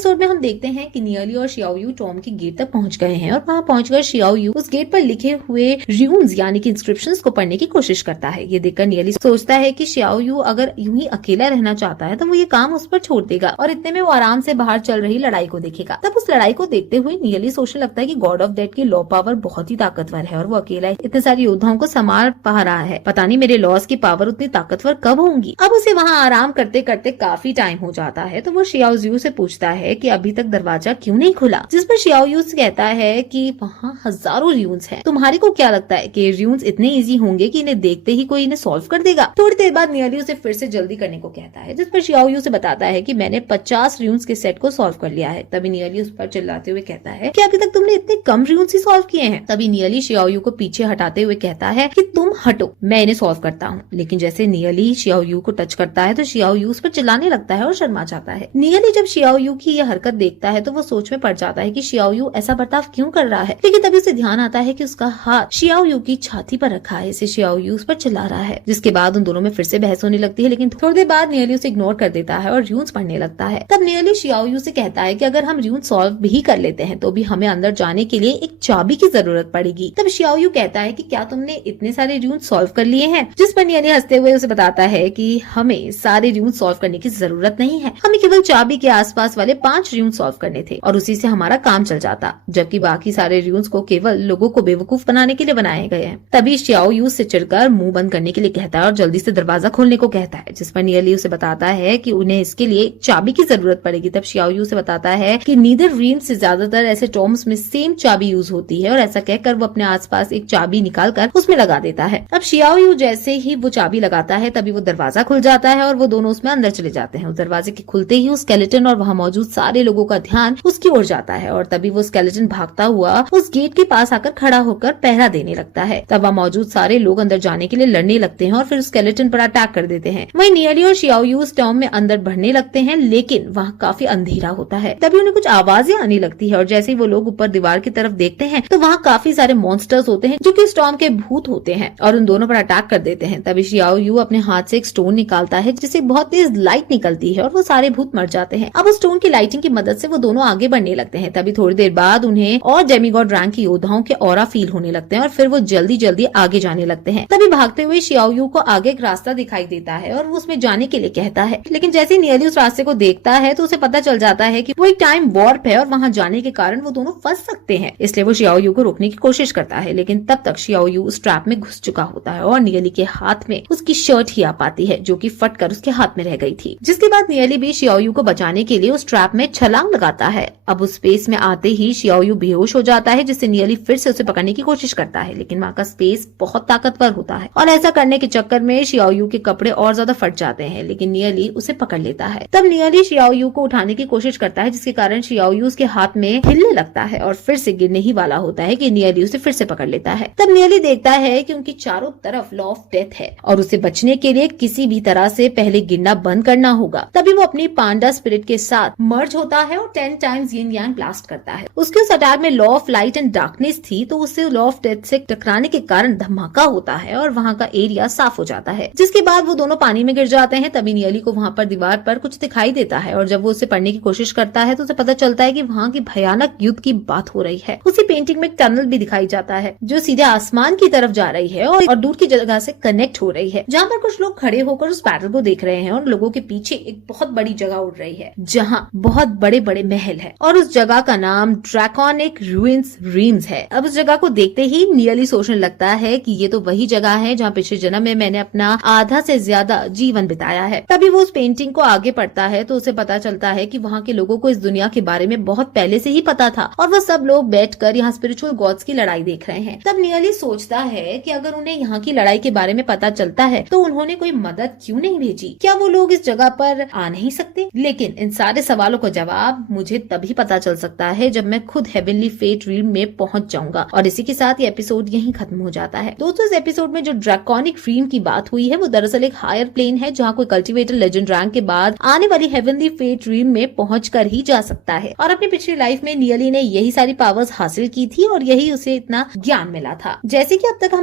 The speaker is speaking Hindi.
एपिसोड में हम देखते हैं कि नियली और शियाओयू टॉम के गेट तक पहुंच गए हैं और वहां पहुंचकर शियाओयू उस गेट पर लिखे हुए रून्स यानी कि इंस्क्रिप्शंस को पढ़ने की कोशिश करता है। ये देखकर नियली सोचता है कि शियाओयू अगर यूं ही अकेला रहना चाहता है तो वो ये काम उस पर छोड़ देगा और इतने में वो आराम से बाहर चल रही लड़ाई को देखेगा। तब उस लड़ाई को देखते हुए नियली सोचने लगता है कि गॉड ऑफ डेथ की लॉ पावर बहुत ही ताकतवर है और वो अकेला इतने सारे योद्धाओं को संभाल पा रहा है। पता नहीं मेरे लॉस की पावर उतनी ताकतवर कब होंगी। अब उसे वहाँ आराम करते करते काफी टाइम हो जाता है तो वो शियाओयू से पूछता है कि अभी तक दरवाजा क्यों नहीं खुला, जिस पर शियाओयू कहता है कि वहाँ हजारों र्यून्स हैं। तुम्हारे को क्या लगता है कि र्यून्स इतने इजी होंगे कि इन्हें देखते ही कोई इन्हें सॉल्व कर देगा? थोड़ी देर बाद नियली उसे फिर से जल्दी करने को कहता है, जिस पर शियाओयू से बताता है कि मैंने 50 र्यून्स के सेट को सॉल्व कर लिया है। तभी नियली उस पर चिल्लाते हुए कहता है कि अभी तक तुमने इतने कम र्यून्स ही सॉल्व किए हैं। तभी नियली शियाओयू को पीछे हटाते हुए कहता है कि तुम हटो, मैं इन्हें सॉल्व करता हूँ। लेकिन जैसे नियली शियाओयू को टच करता है तो शियाओयू उस पर चिल्लाने लगता है और शर्मा जाता है। नियली जब शियाओयू की यह हरकत देखता है तो वो सोच में पड़ जाता है कि शियाओयू ऐसा बर्ताव क्यों कर रहा है। लेकिन तभी उसे ध्यान आता है कि उसका हाथ शियाओयू की छाती पर रखा है, इसे शियाओयू उस पर चिल्ला रहा है। जिसके बाद उन दोनों में फिर से बहस होने लगती है। लेकिन थोड़ी देर बाद नियली उसे इग्नोर कर देता है और र्यून्स पढ़ने लगता है। तब नियली शियाओयू से कहता है कि अगर हम र्यून्स सॉल्व भी कर लेते हैं तो भी हमें अंदर जाने के लिए एक चाबी की जरूरत पड़ेगी। तब शियाओयू कहता है कि क्या तुमने इतने सारे र्यून्स सॉल्व कर लिए हैं? जिस पर नियली हंसते हुए उसे बताता है कि हमें सारे र्यून्स सॉल्व करने की जरूरत नहीं है, हमें केवल चाबी के आसपास वाले 5 र्यून्स सॉल्व करने थे और उसी से हमारा काम चल जाता, जबकि बाकी सारे र्यून्स को केवल लोगों को बेवकूफ बनाने के लिए बनाए गए हैं। तभी शियाओयू से चिढ़कर मुंह बंद करने के लिए कहता है और जल्दी से दरवाजा खोलने को कहता है, जिस पर नियली उसे बताता है कि उन्हें इसके लिए चाबी की जरूरत पड़ेगी। तब शियाओयू से बताता है कि नीदर रीम्स से ज्यादातर ऐसे टॉम्स में सेम चाबी यूज होती है और ऐसा कहकर वो अपने आसपास एक चाबी निकालकर उसमें लगा देता है। अब शियाओयू जैसे ही वो चाबी लगाता है तभी वो दरवाजा खुल जाता है और वो दोनों उसमें अंदर चले जाते हैं। उस दरवाजे के खुलते ही उस स्केलेटन और वहाँ मौजूद सारे लोगों का ध्यान उसकी ओर जाता है और तभी वो स्केलेटन भागता हुआ उस गेट के पास आकर खड़ा होकर पहरा देने लगता है। तब वहाँ मौजूद सारे लोग अंदर जाने के लिए लड़ने लगते हैं और फिर स्केलेटन पर अटैक कर देते हैं। वहीं नियली और शियाओयू उस टॉम में अंदर बढ़ने लगते हैं, लेकिन वहाँ काफी अंधेरा होता है। तभी उन्हें कुछ आवाजें आने लगती है और जैसे ही वो लोग ऊपर दीवार की तरफ देखते हैं तो वहाँ काफी सारे मॉन्स्टर्स होते हैं जो कि इस टॉम के भूत होते हैं और उन दोनों पर अटैक कर देते हैं। तभी शियाओयू अपने हाथ से एक स्टोन निकालता है जिससे बहुत तेज लाइट निकलती है और वो सारे भूत मर जाते हैं। अब उस स्टोन की लाइटिंग की मदद से वो दोनों आगे बढ़ने लगते हैं। तभी थोड़ी देर बाद उन्हें और डेमीगॉड रैंक के योद्धाओं के ऑरा फील होने लगते हैं और फिर वो जल्दी जल्दी आगे जाने लगते हैं। तभी भागते हुए शियाओयू को आगे एक रास्ता दिखाई देता है और वो उसमें जाने के लिए कहता है। लेकिन जैसे नियली उस रास्ते को देखता है तो उसे पता चल जाता है कि वो एक टाइम वॉर्प है और वहाँ जाने के कारण वो दोनों फंस सकते हैं। इसलिए वो शियाओयू को रोकने की कोशिश करता है, लेकिन तब तक शियाओयू उस ट्रैप में घुस चुका होता है और नियली के हाथ में उसकी शर्ट ही आ पाती है जो कि फटकर उसके हाथ में रह गई थी। जिसके बाद नियली भी शियाओयू को बचाने के लिए उस ट्रैप में छलांग लगाता है। अब उस स्पेस में आते ही शियाओयू बेहोश हो जाता है, जिससे नियली फिर से उसे पकड़ने की कोशिश करता है। लेकिन वहाँ का स्पेस बहुत ताकतवर होता है और ऐसा करने के चक्कर में शियाओयू के कपड़े और ज्यादा फट जाते हैं, लेकिन नियली उसे पकड़ लेता है। तब नियली शियाओयू को उठाने की कोशिश करता है, जिसके कारण शियाओयू उसके हाथ में हिलने लगता है और फिर से गिरने ही वाला होता है कि नियली उसे फिर से पकड़ लेता है। तब नियली देखता है कि उनकी चारों तरफ लॉ ऑफ डेथ है और उसे बचने के लिए किसी भी तरह से पहले गिरना बंद करना होगा। तभी वो अपनी पांडा स्पिरिट के साथ मर्ज होता है और 10 टाइम्स यिन यांग ब्लास्ट करता है। उसके उस अटैक में law of light and darkness थी तो उससे लॉ ऑफ डेथ से टकराने के कारण धमाका होता है और वहाँ का एरिया साफ हो जाता है। जिसके बाद वो दोनों पानी में गिर जाते हैं। तभी नियली को वहाँ पर दीवार पर कुछ दिखाई देता है और जब वो उसे पढ़ने की कोशिश करता है तो उसे पता चलता है कि वहाँ की भयानक युद्ध की बात हो रही है। उसी पेंटिंग में एक टनल भी दिखाई जाता है जो सीधे आसमान की तरफ जा रही है और दूर की जगह से कनेक्ट हो रही है, जहाँ पर कुछ लोग खड़े होकर उस बैटल को देख रहे हैं और लोगों के पीछे एक बहुत बड़ी जगह उड़ रही है जहाँ बहुत बड़े बड़े महल है और उस जगह का नाम ड्रैकोनिक रूइंस रीम्स है। अब उस जगह को देखते ही नियली सोचने लगता है कि ये तो वही जगह है जहाँ पिछले जन्म में मैंने अपना आधा से ज्यादा जीवन बिताया है। तभी वो उस पेंटिंग को आगे पढ़ता है तो उसे पता चलता है कि वहाँ के लोगों को इस दुनिया के बारे में बहुत पहले से ही पता था और वो सब लोग बैठकर यहाँ स्पिरिचुअल गॉड्स की लड़ाई देख रहे हैं। तब नियली सोचता है कि अगर उन्हें यहाँ की लड़ाई के बारे में पता चलता है तो उन्होंने कोई मदद क्यों नहीं भेजी? क्या वो लोग इस जगह पर आ नहीं सकते? लेकिन इन सारे सवालों का जवाब मुझे तभी पता चल सकता है जब मैं खुद हेवनली फेट रीम में पहुंच जाऊंगा। और इसी के साथ ये एपिसोड यहीं खत्म हो जाता है। दोस्तों, इस एपिसोड में जो ड्रैकोनिक रीम की बात हुई है वो दरअसल एक हायर प्लेन है जहाँ कोई कल्टिवेटर लेजेंड रैंक के बाद आने वाली हेवनली फेट रीम में पहुंच कर ही जा सकता है। और अपनी पिछली लाइफ में नियली ने यही सारी पावर्स हासिल की थी और यही उसे इतना ज्ञान मिला था। जैसे कि अब तक हम